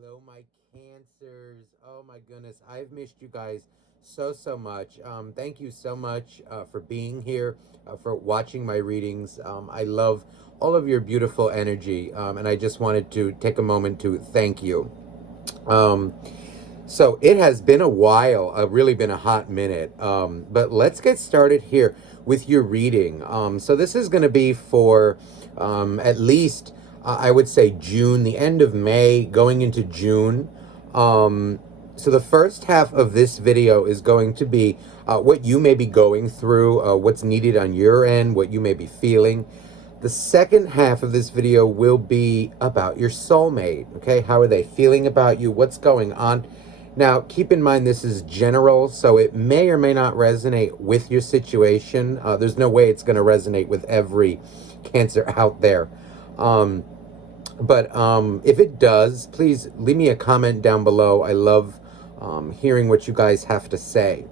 Hello, my cancers. Oh my goodness, I've missed you guys so much. Thank you so much for being here, for watching my readings. I love all of your beautiful energy, and I just wanted to take a moment to thank you. Um, so it has been a while, really been a hot minute. But let's get started here with your reading. So this is going to be for at least, I would say June, the end of May, going into June. So the first half of this video is going to be what you may be going through, what's needed on your end, what you may be feeling. The second half of this video will be about your soulmate. Okay, how are they feeling about you? What's going on? Now, keep in mind this is general, so it may or may not resonate with your situation. There's no way it's going to resonate with every Cancer out there. But if it does, please leave me a comment down below. I love hearing what you guys have to say.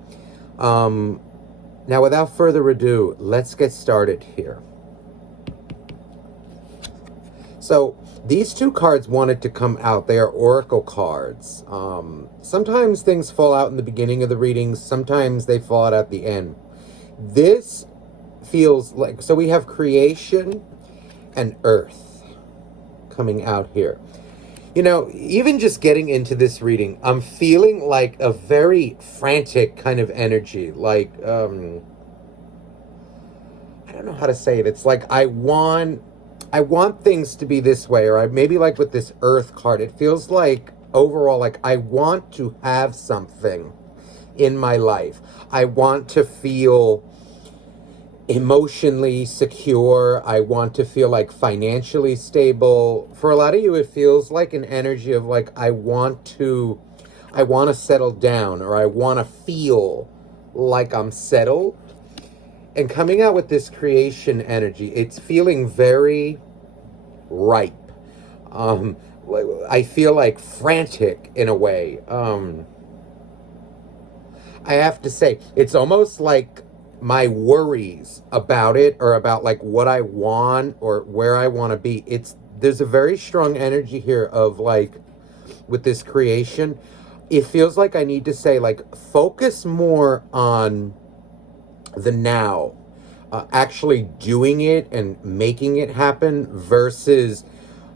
Now, without further ado, let's get started here. So these two cards wanted to come out. They are oracle cards. Sometimes things fall out in the beginning of the readings. Sometimes they fall out at the end. This feels like, so we have creation and earth coming out here. You know, even just getting into this reading, I'm feeling like a very frantic kind of energy. Like, I don't know how to say it. It's like I want things to be this way, or maybe like with this earth card, it feels like overall, like I want to have something in my life. I want to feel emotionally secure. I want to feel like financially stable. For a lot of you, it feels like an energy of like, I want to settle down, or I want to feel like I'm settled. And coming out with this creation energy, it's feeling very ripe. I feel like frantic in a way. I have to say, it's almost like my worries about it, or about like what I want or where I want to be. There's a very strong energy here of like, with this creation, it feels like I need to say like, focus more on the now, actually doing it and making it happen, versus,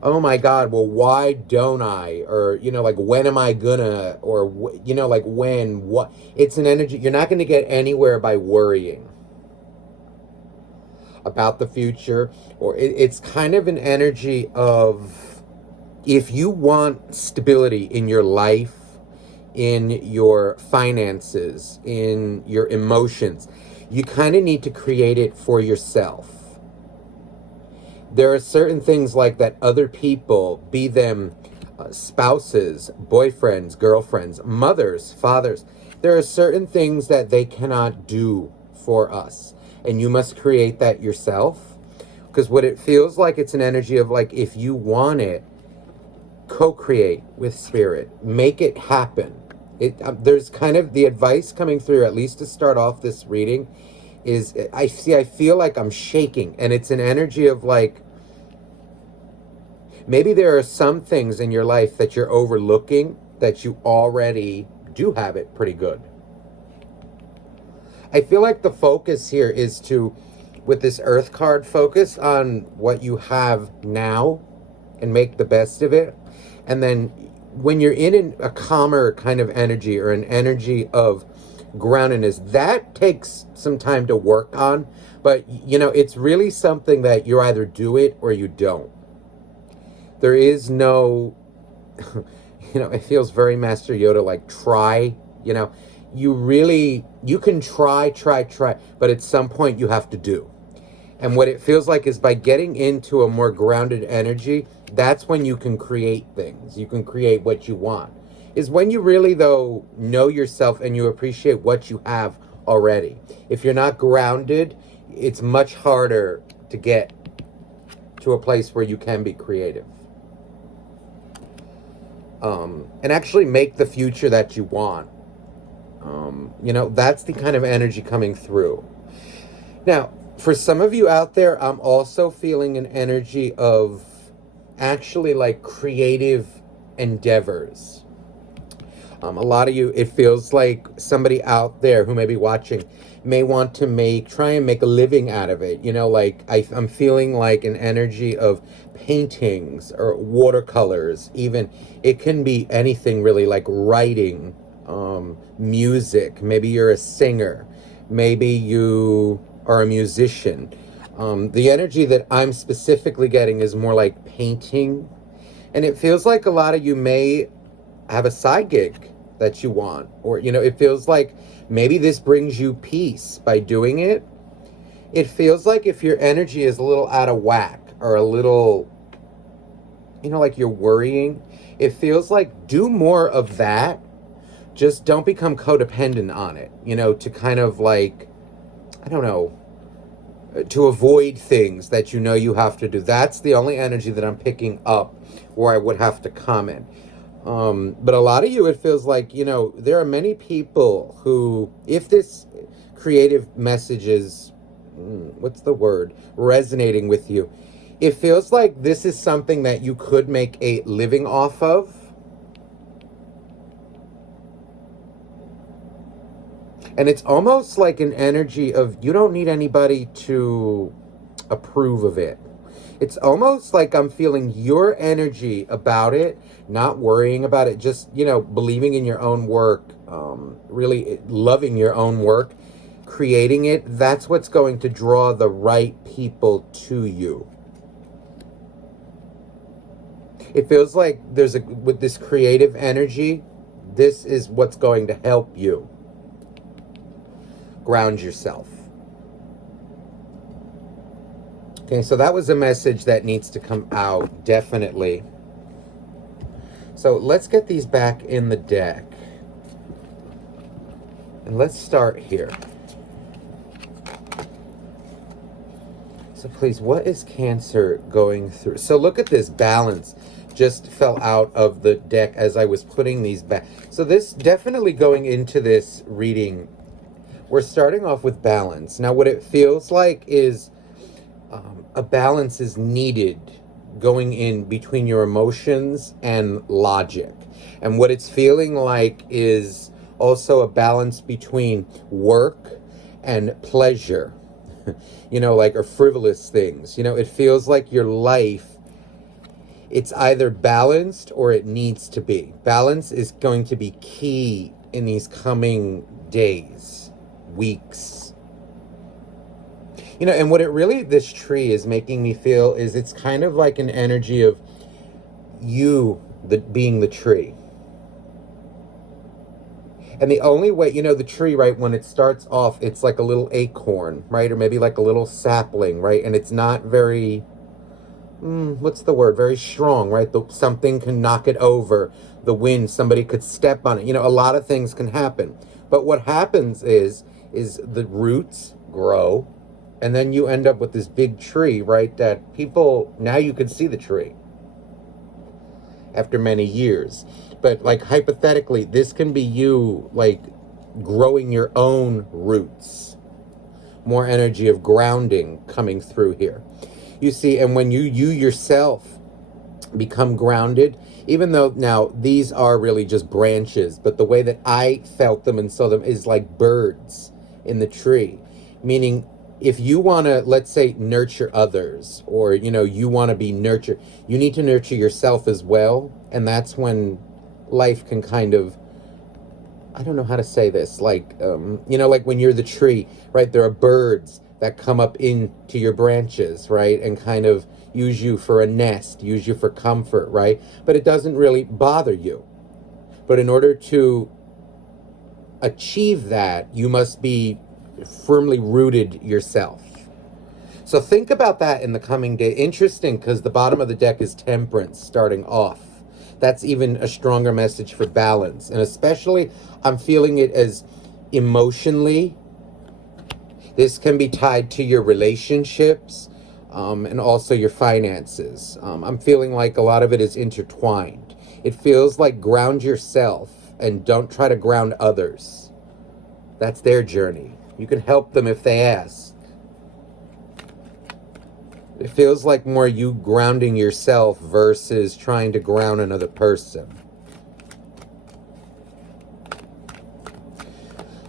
oh my God, well, why don't I? Or, you know, like, when am I gonna? Or, you know, like, when, what? It's an energy. You're not going to get anywhere by worrying about the future. Or it's kind of an energy of, if you want stability in your life, in your finances, in your emotions, you kind of need to create it for yourself. There are certain things like that other people, be them spouses, boyfriends, girlfriends, mothers, fathers, there are certain things that they cannot do for us. And you must create that yourself. Because what it feels like, it's an energy of like, if you want it, co-create with spirit, make it happen. There's kind of the advice coming through, at least to start off this reading, is I feel like I'm shaking, and it's an energy of like, maybe there are some things in your life that you're overlooking that you already do have it pretty good. I feel like the focus here is to, with this earth card, focus on what you have now and make the best of it. And then when you're in a calmer kind of energy, or an energy of groundedness, that takes some time to work on. But, you know, it's really something that you either do it or you don't. There is no, you know, it feels very Master Yoda, like, try, you know. You can try, but at some point you have to do. And what it feels like is, by getting into a more grounded energy, that's when you can create things. You can create what you want. Is when you really, though, know yourself and you appreciate what you have already. If you're not grounded, it's much harder to get to a place where you can be creative. And actually make the future that you want. You know, that's the kind of energy coming through. Now, for some of you out there, I'm also feeling an energy of actually like creative endeavors. A lot of you, it feels like somebody out there who may be watching may want to try and make a living out of it. Like I'm feeling like an energy of paintings or watercolors, even. It can be anything really, like writing, music. Maybe you're a singer. Maybe you are a musician. The energy that I'm specifically getting is more like painting. And it feels like a lot of you may have a side gig that you want. Or, it feels like maybe this brings you peace by doing it. It feels like if your energy is a little out of whack or a little, like you're worrying, it feels like do more of that. Just don't become codependent on it, to kind of like, I don't know, to avoid things that you have to do. That's the only energy that I'm picking up where I would have to comment. But a lot of you, it feels like, there are many people who, if this creative message is, what's the word, resonating with you, it feels like this is something that you could make a living off of. And it's almost like an energy of you don't need anybody to approve of it. It's almost like I'm feeling your energy about it, not worrying about it, just, believing in your own work, really loving your own work, creating it. That's what's going to draw the right people to you. It feels like with this creative energy, this is what's going to help you ground yourself. Okay, so that was a message that needs to come out, definitely. So let's get these back in the deck. And let's start here. So please, what is Cancer going through? So look at this balance. Just fell out of the deck as I was putting these back. So this definitely going into this reading, we're starting off with balance. Now what it feels like is a balance is needed going in between your emotions and logic. And what it's feeling like is also a balance between work and pleasure, like, or frivolous things. It feels like your life, it's either balanced or it needs to be. Balance is going to be key in these coming days, weeks. And what this tree is making me feel is it's kind of like an energy of you being the tree. And the only way, the tree, right, when it starts off, it's like a little acorn, right? Or maybe like a little sapling, right? And it's not very, what's the word? Very strong, right? Something can knock it over. The wind, somebody could step on it. A lot of things can happen. But what happens is the roots grow, and then you end up with this big tree, right? That people, now you can see the tree after many years. But like hypothetically, this can be you like growing your own roots. More energy of grounding coming through here. You see, and when you yourself become grounded, even though now these are really just branches, but the way that I felt them and saw them is like birds in the tree. Meaning, if you want to, let's say, nurture others, or, you want to be nurtured, you need to nurture yourself as well. And that's when life can kind of, I don't know how to say this, like, like when you're the tree, right? There are birds that come up into your branches, right? And kind of use you for a nest, use you for comfort, right? But it doesn't really bother you. But in order to achieve that, you must be firmly rooted yourself. So think about that in the coming day. Interesting, because the bottom of the deck is Temperance starting off. That's even a stronger message for balance. And especially, I'm feeling it as emotionally. This can be tied to your relationships, and also your finances. I'm feeling like a lot of it is intertwined. It feels like ground yourself and don't try to ground others. That's their journey. You can help them if they ask. It feels like more you grounding yourself versus trying to ground another person.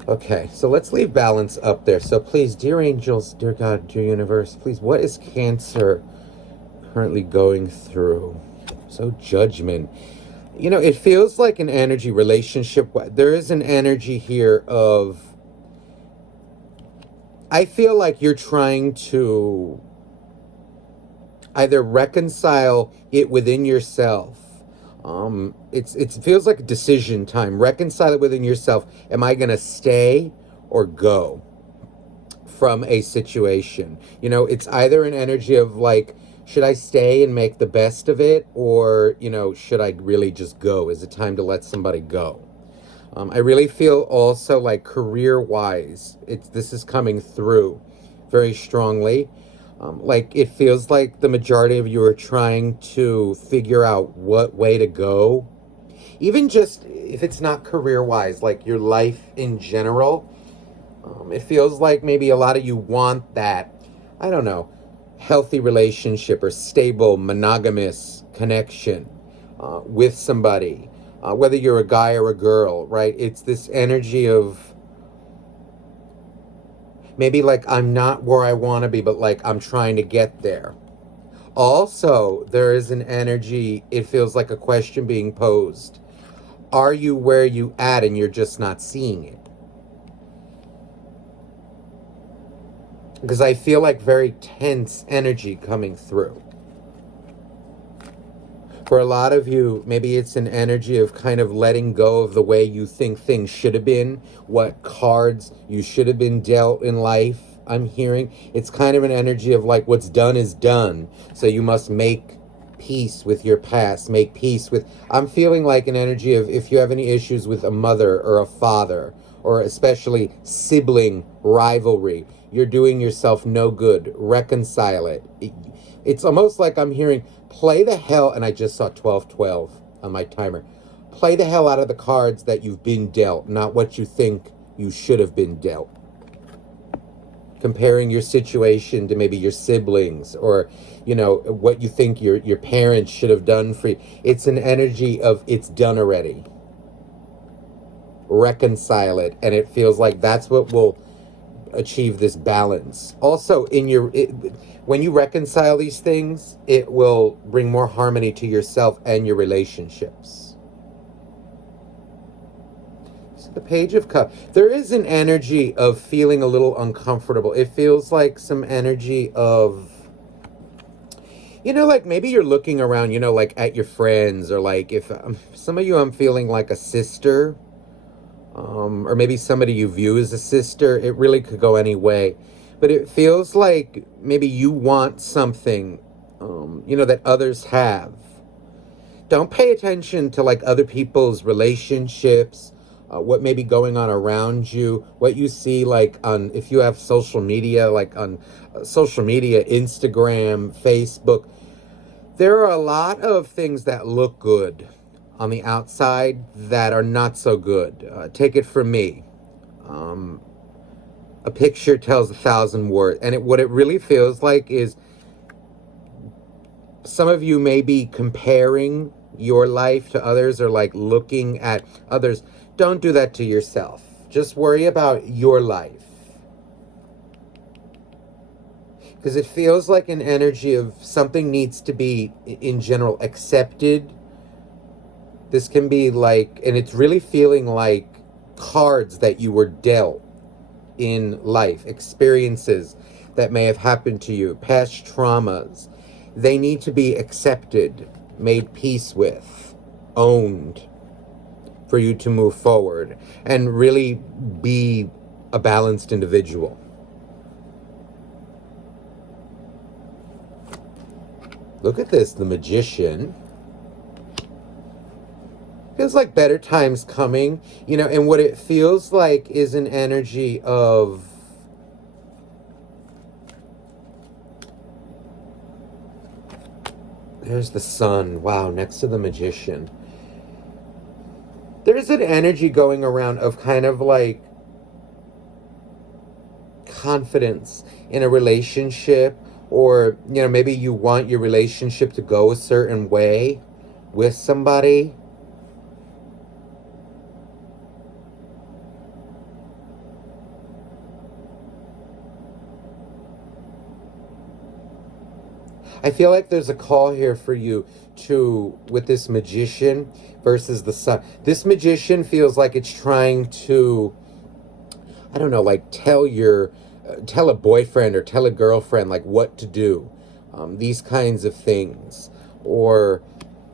Okay, so let's leave balance up there. So please, dear angels, dear God, dear universe, please, what is Cancer currently going through? So judgment. You know, it feels like an energy relationship. There is an energy here of, I feel like you're trying to either reconcile it within yourself. It feels like a decision time. Reconcile it within yourself. Am I going to stay or go from a situation? You know, it's either an energy of like, should I stay and make the best of it? Or, you know, should I really just go? Is it time to let somebody go? I really feel also like career-wise, this is coming through very strongly. Like it feels like the majority of you are trying to figure out what way to go. Even just if it's not career-wise, like your life in general. It feels like maybe a lot of you want that, I don't know, healthy relationship or stable monogamous connection with somebody. Whether you're a guy or a girl, right? It's this energy of maybe like I'm not where I want to be, but like I'm trying to get there. Also, there is an energy, it feels like a question being posed. Are you where you at and you're just not seeing it? Because I feel like very tense energy coming through. For a lot of you, maybe it's an energy of kind of letting go of the way you think things should have been, what cards you should have been dealt in life. I'm hearing it's kind of an energy of like what's done is done. So you must make peace with your past, make peace with, I'm feeling like an energy of if you have any issues with a mother or a father, or especially sibling rivalry, you're doing yourself no good. Reconcile it. It's almost like I'm hearing, play the hell, and I just saw 1212 on my timer. Play the hell out of the cards that you've been dealt, not what you think you should have been dealt. Comparing your situation to maybe your siblings or, you know, what you think your parents should have done for you. It's an energy of it's done already. Reconcile it, and it feels like that's what will achieve this balance. Also, when you reconcile these things, it will bring more harmony to yourself and your relationships. So the Page of Cups. There is an energy of feeling a little uncomfortable. It feels like some energy of, you know, like maybe you're looking around, you know, like at your friends, or like if some of you, I'm feeling like a sister. Or maybe somebody you view as a sister. It really could go any way. But it feels like maybe you want something, you know, that others have. Don't pay attention to like other people's relationships, what may be going on around you, what you see like on, if you have social media, like on social media, Instagram, Facebook. There are a lot of things that look good on the outside that are not so good. Take it from me. A picture tells 1,000 words. And what it really feels like is some of you may be comparing your life to others or like looking at others. Don't do that to yourself. Just worry about your life. Because it feels like an energy of something needs to be, in general, accepted. This can be like, and it's really feeling like cards that you were dealt in life, experiences that may have happened to you, past traumas. They need to be accepted, made peace with, owned, for you to move forward and really be a balanced individual. Look at this, the Magician. Feels like better times coming, you know, and what it feels like is an energy of there's the Sun. Wow, next to the Magician. There's an energy going around of kind of like confidence in a relationship, or, you know, maybe you want your relationship to go a certain way with somebody. I feel like there's a call here for you to, with this magician versus the sun. This magician feels like it's trying to, I don't know, like tell a boyfriend or tell a girlfriend like what to do, these kinds of things, or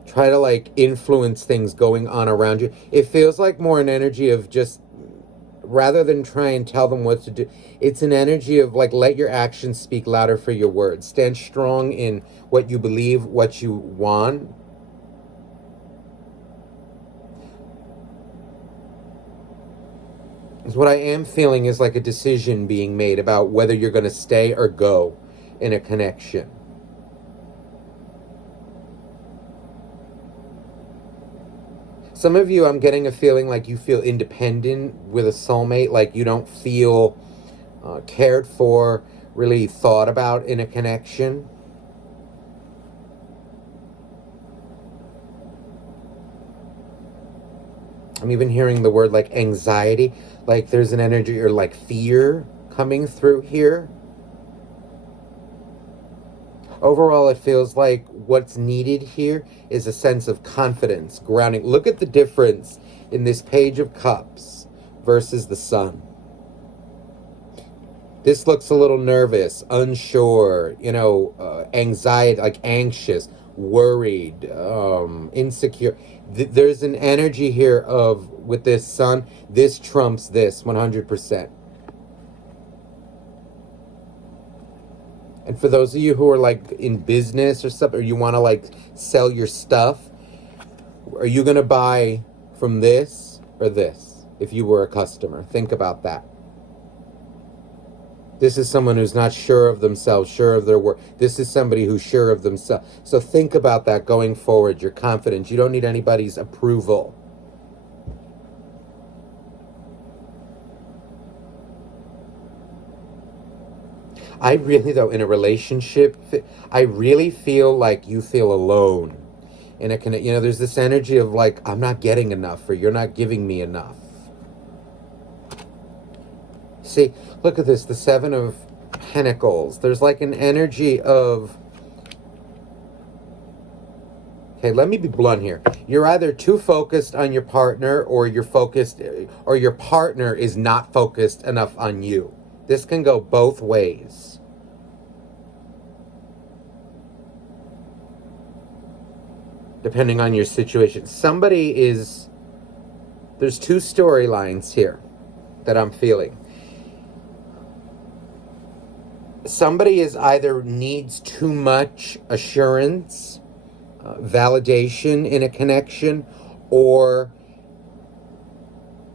try to like influence things going on around you. It feels like more an energy of just, rather than try and tell them what to do, it's an energy of like, let your actions speak louder for your words. Stand strong in what you believe, what you want. Because what I am feeling is like a decision being made about whether you're going to stay or go in a connection. Some of you, I'm getting a feeling like you feel independent with a soulmate, like you don't feel cared for, really thought about in a connection. I'm even hearing the word like anxiety, like there's an energy or like fear coming through here. Overall, it feels like what's needed here is a sense of confidence, grounding. Look at the difference in this Page of Cups versus the Sun. This looks a little nervous, unsure, anxiety, like anxious, worried, insecure. There's an energy here of, with this Sun, this trumps this 100%. And for those of you who are like in business or stuff, or you want to like sell your stuff, are you going to buy from this or this if you were a customer? Think about that. This is someone who's not sure of themselves, sure of their work. This is somebody who's sure of themselves. So think about that going forward. You're confident. You don't need anybody's approval. I really, though, in a relationship, I really feel like you feel alone. And it can, there's this energy of like, I'm not getting enough, or you're not giving me enough. See, look at this, the Seven of Pentacles. There's like an energy of, okay, let me be blunt here. You're either too focused on your partner, or you're focused, or your partner is not focused enough on you. This can go both ways. Depending on your situation. There's two storylines here that I'm feeling. Somebody is either needs too much assurance, validation in a connection, or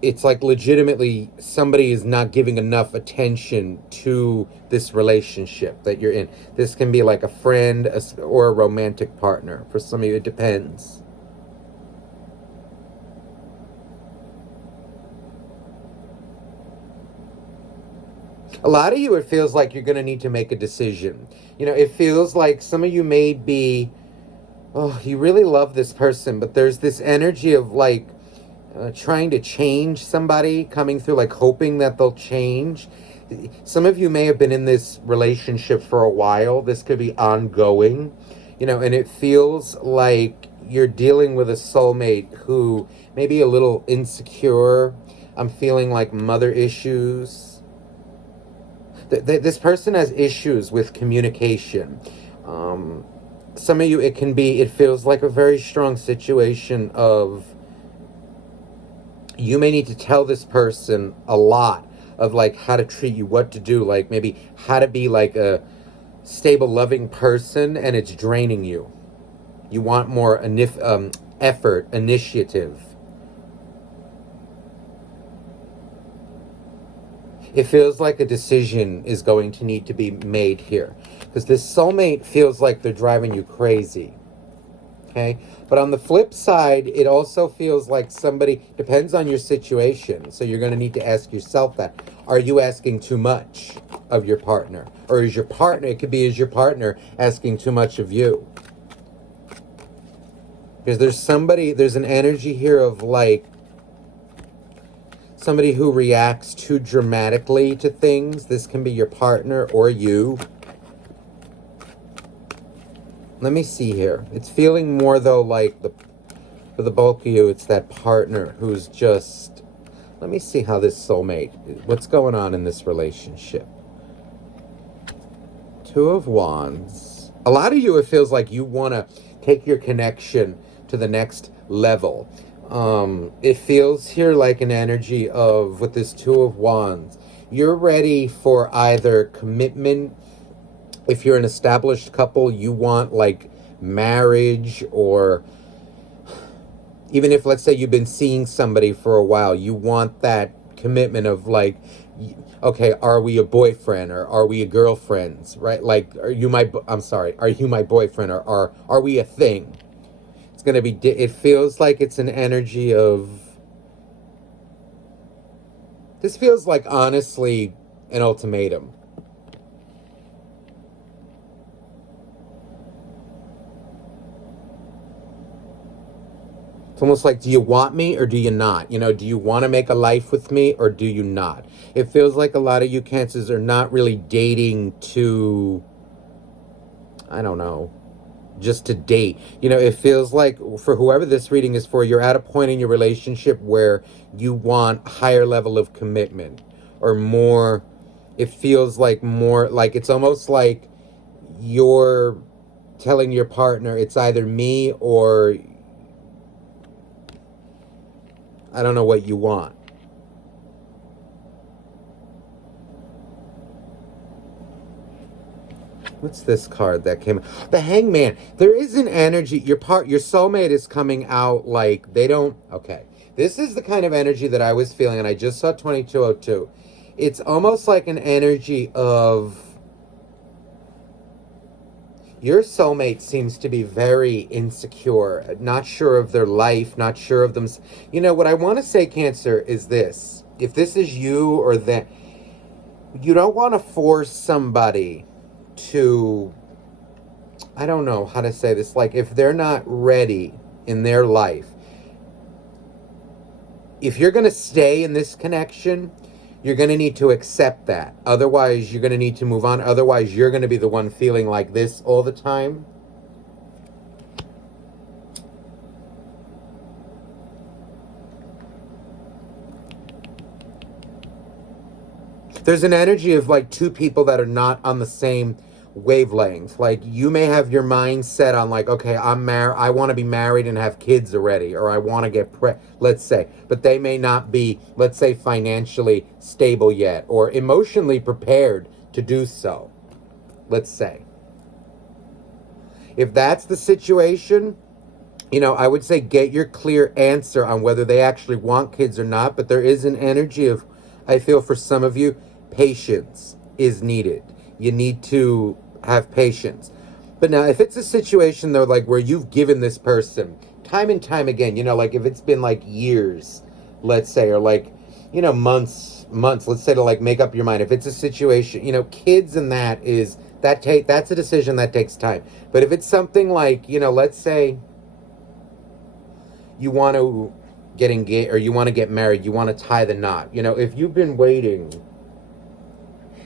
it's like legitimately somebody is not giving enough attention to this relationship that you're in. This can be like a friend or a romantic partner. For some of you, it depends. A lot of you, it feels like you're going to need to make a decision. It feels like some of you may be, you really love this person, but there's this energy of like trying to change somebody coming through, like hoping that they'll change. Some of you may have been in this relationship for a while. This could be ongoing, and it feels like you're dealing with a soulmate who may be a little insecure. I'm feeling like mother issues. This person has issues with communication. Some of you, it feels like a very strong situation of, you may need to tell this person a lot of like how to treat you, what to do, like maybe how to be like a stable, loving person, and it's draining you. You want more effort, initiative. It feels like a decision is going to need to be made here, because this soulmate feels like they're driving you crazy. Okay? But on the flip side, it also feels like somebody, depends on your situation. So you're going to need to ask yourself that. Are you asking too much? of your partner? Or is your partner, it could be, is your partner asking too much of you? Because there's an energy here of like somebody who reacts too dramatically to things. This can be your partner or you. Let me see here. It's feeling more though like for the bulk of you, it's that partner who's just, let me see how this soulmate, what's going on in this relationship. Two of Wands. A lot of you, it feels like you want to take your connection to the next level. It feels here like an energy of, with this Two of Wands, you're ready for either commitment. If you're an established couple, you want like marriage, or even if, let's say, you've been seeing somebody for a while, you want that commitment of like, okay, are we a boyfriend or are we a girlfriend, right? Like, are you my boyfriend, or are we a thing? It's going to be, it feels like it's an energy of, this feels like honestly an ultimatum. It's almost like, do you want me or do you not? You know, do you want to make a life with me or do you not? It feels like a lot of you Cancers are not really dating to, I don't know, just to date. You know, it feels like for whoever this reading is for, you're at a point in your relationship where you want a higher level of commitment or more. It feels like more, like it's almost like you're telling your partner it's either me or I don't know what you want. What's this card that came? The Hangman. There is an energy. Your soulmate is coming out like they don't. Okay. This is the kind of energy that I was feeling, and I just saw 2202. It's almost like an energy of your soulmate seems to be very insecure, not sure of their life, not sure of them. You know, what I want to say, Cancer, is this. If this is you or that, you don't want to force somebody to, I don't know how to say this, like if they're not ready in their life, if you're going to stay in this connection, you're going to need to accept that. Otherwise, you're going to need to move on. Otherwise, you're going to be the one feeling like this all the time. There's an energy of like two people that are not on the same wavelength. Like you may have your mind set on like, okay, I want to be married and have kids already, or I want to get let's say, but they may not be, let's say, financially stable yet or emotionally prepared to do so. Let's say. If that's the situation, you know, I would say get your clear answer on whether they actually want kids or not, but there is an energy of, I feel for some of you, patience is needed. You need to have patience. But now, if it's a situation, though, like where you've given this person time and time again, you know, like if it's been like years, let's say, or like, you know, months, let's say, to like make up your mind. If it's a situation, you know, kids and that's a decision that takes time. But if it's something like, you know, let's say you want to get engaged or you want to get married, you want to tie the knot. You know, if you've been waiting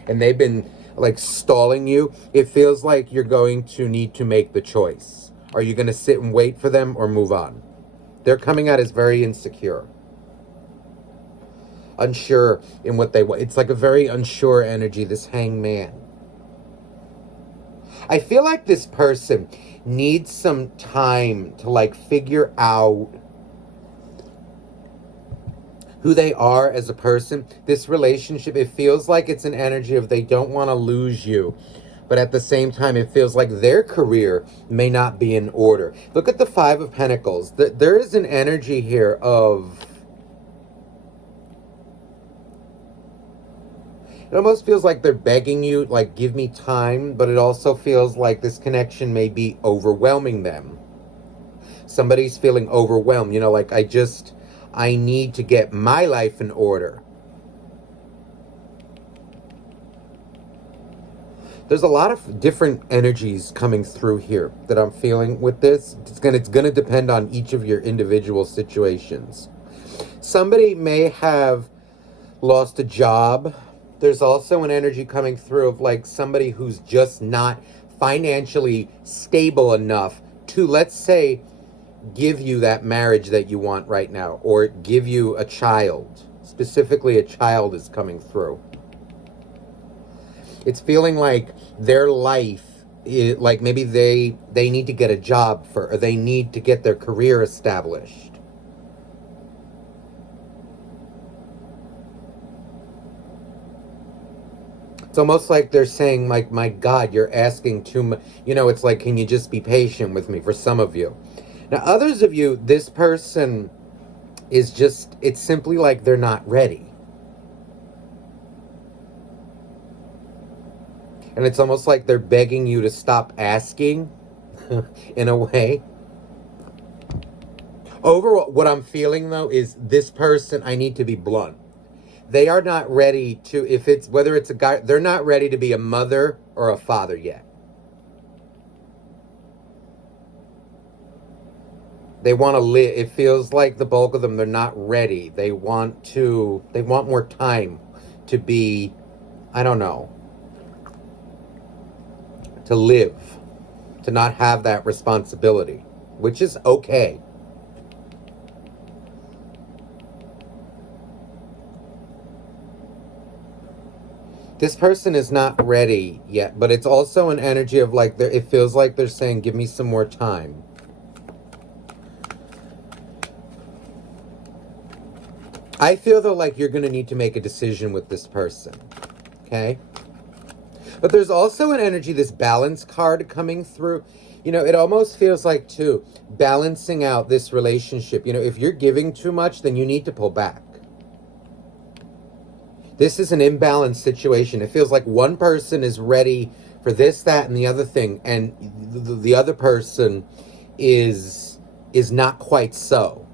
and they've been like stalling you, it feels like you're going to need to make the choice. Are you going to sit and wait for them or move on? They're coming out as very insecure, unsure in what they want. It's like a very unsure energy, this Hangman. I feel like this person needs some time to like figure out who they are as a person. This relationship, it feels like it's an energy of they don't want to lose you. But at the same time, it feels like their career may not be in order. Look at the Five of Pentacles. There is an energy here of, it almost feels like they're begging you, like, give me time. But it also feels like this connection may be overwhelming them. Somebody's feeling overwhelmed. You know, like, I need to get my life in order. There's a lot of different energies coming through here that I'm feeling with this. It's gonna depend on each of your individual situations. Somebody may have lost a job. There's also an energy coming through of like somebody who's just not financially stable enough to, let's say, give you that marriage that you want right now, or give you a child. Specifically, a child is coming through. It's feeling like their life is, like maybe they need to get a job or they need to get their career established. It's almost like they're saying, like, my God, you're asking too much. You know, it's like, can you just be patient with me, for some of you. Now, others of you, this person is just, it's simply like they're not ready. And it's almost like they're begging you to stop asking, in a way. Overall, what I'm feeling, though, is this person, I need to be blunt. They are not ready to, if it's, whether it's a guy, they're not ready to be a mother or a father yet. They want to live. It feels like the bulk of them, they're not ready. They want more time to be, I don't know, to live, to not have that responsibility, which is okay. This person is not ready yet, but it's also an energy of like, it feels like they're saying, give me some more time. I feel, though, like you're going to need to make a decision with this person, okay? But there's also an energy, this balance card coming through. You know, it almost feels like, too, balancing out this relationship. You know, if you're giving too much, then you need to pull back. This is an imbalanced situation. It feels like one person is ready for this, that, and the other thing, and the other person is not quite so.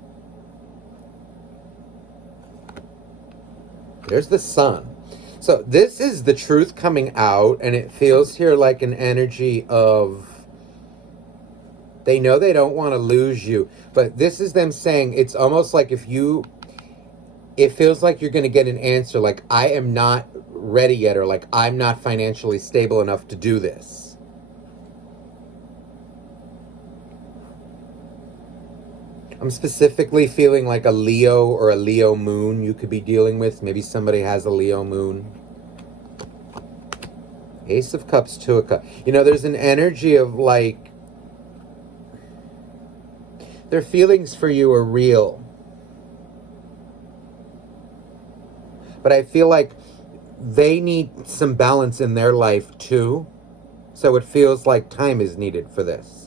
There's the sun. So this is the truth coming out, and it feels here like an energy of, they know they don't want to lose you, but this is them saying, it's almost like it feels like you're going to get an answer like, I am not ready yet, or like, I'm not financially stable enough to do this. I'm specifically feeling like a Leo or a Leo moon you could be dealing with. Maybe somebody has a Leo moon. Ace of Cups, Two of Cups. You know, there's an energy of like, their feelings for you are real. But I feel like they need some balance in their life too. So it feels like time is needed for this.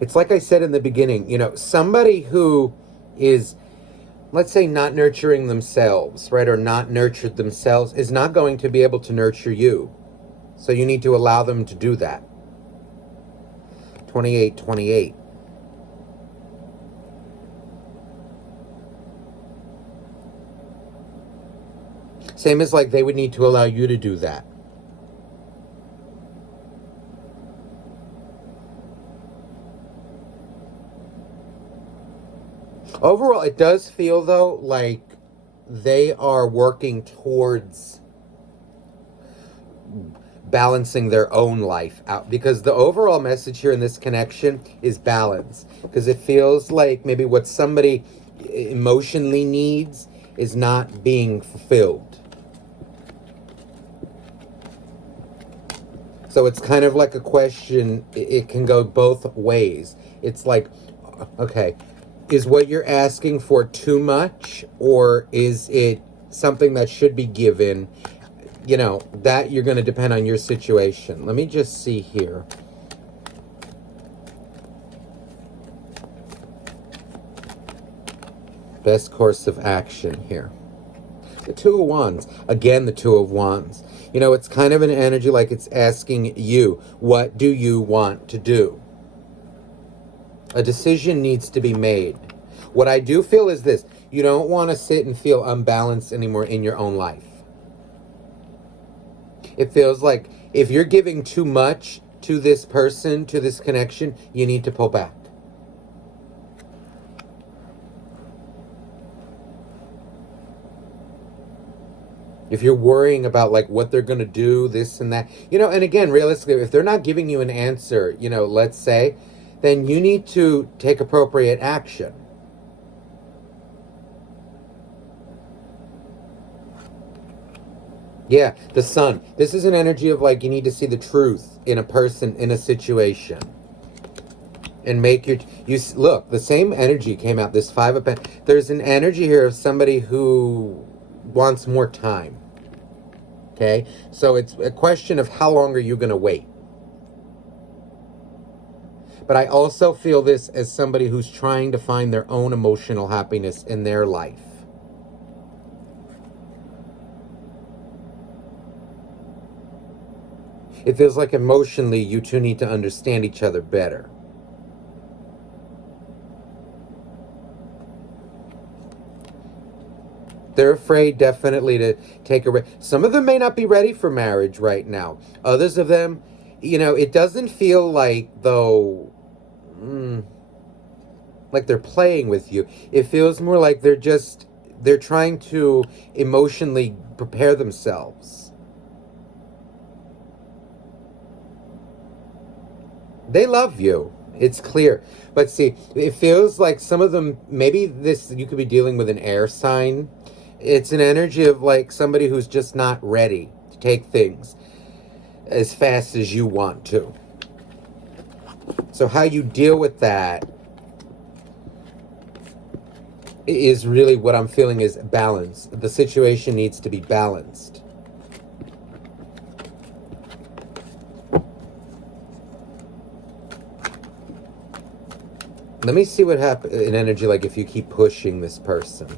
It's like I said in the beginning, you know, somebody who is, let's say, not nurturing themselves, right, or not nurtured themselves, is not going to be able to nurture you. So you need to allow them to do that. 2828. Same as like they would need to allow you to do that. Overall, it does feel, though, like they are working towards balancing their own life out, because the overall message here in this connection is balance, because it feels like maybe what somebody emotionally needs is not being fulfilled. So it's kind of like a question, it can go both ways. It's like, okay, is what you're asking for too much, or is it something that should be given? You know, that you're going to depend on your situation. Let me just see here. Best course of action here. The Two of Wands. Again, the Two of Wands. You know, it's kind of an energy like it's asking you, what do you want to do? A decision needs to be made. What I do feel is this. You don't want to sit and feel unbalanced anymore in your own life. It feels like if you're giving too much to this person, to this connection, you need to pull back. If you're worrying about like what they're going to do, this and that, and again, realistically, if they're not giving you an answer, let's say, then you need to take appropriate action. Yeah, the sun. This is an energy of like you need to see the truth in a person, in a situation. And make look, the same energy came out, this Five of Pentacles. There's an energy here of somebody who wants more time. Okay? So it's a question of how long are you going to wait? But I also feel this as somebody who's trying to find their own emotional happiness in their life. It feels like emotionally you two need to understand each other better. They're afraid definitely to take a risk. Some of them may not be ready for marriage right now. Others of them, it doesn't feel like though, like they're playing with you. It feels more like they're trying to emotionally prepare themselves. They love you. It's clear. But see, it feels like some of them, maybe you could be dealing with an air sign. It's an energy of like somebody who's just not ready to take things as fast as you want to. So how you deal with that is really what I'm feeling is balance. The situation needs to be balanced. Let me see what happens in energy, like if you keep pushing this person.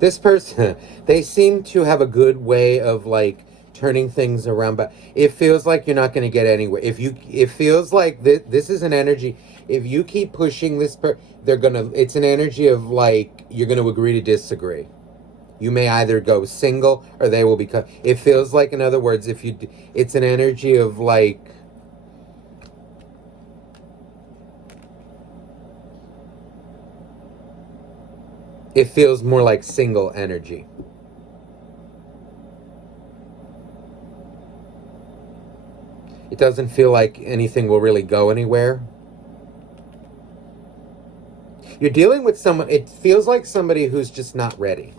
This person, they seem to have a good way of like turning things around, but it feels like you're not going to get anywhere. It feels like this is an energy. If you keep pushing this it's an energy of like, you're going to agree to disagree. You may either go single or they will become, it feels like, in other words, it's an energy of like, it feels more like single energy. It doesn't feel like anything will really go anywhere. You're dealing with someone, it feels like somebody who's just not ready.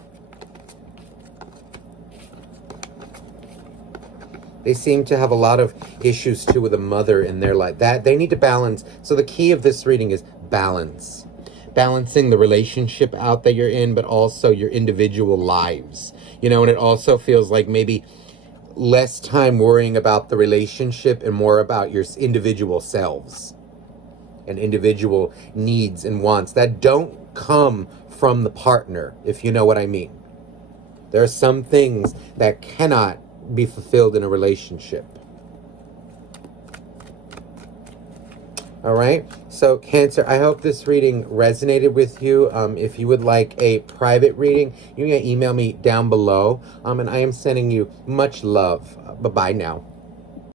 They seem to have a lot of issues too with a mother in their life. That they need to balance. So the key of this reading is balance. Balancing the relationship out that you're in, but also your individual lives. And it also feels like maybe less time worrying about the relationship and more about your individual selves and individual needs and wants that don't come from the partner, if you know what I mean. There are some things that cannot be fulfilled in a relationship. All right, so Cancer, I hope this reading resonated with you. If you would like a private reading, you can email me down below. And I am sending you much love. Bye-bye now.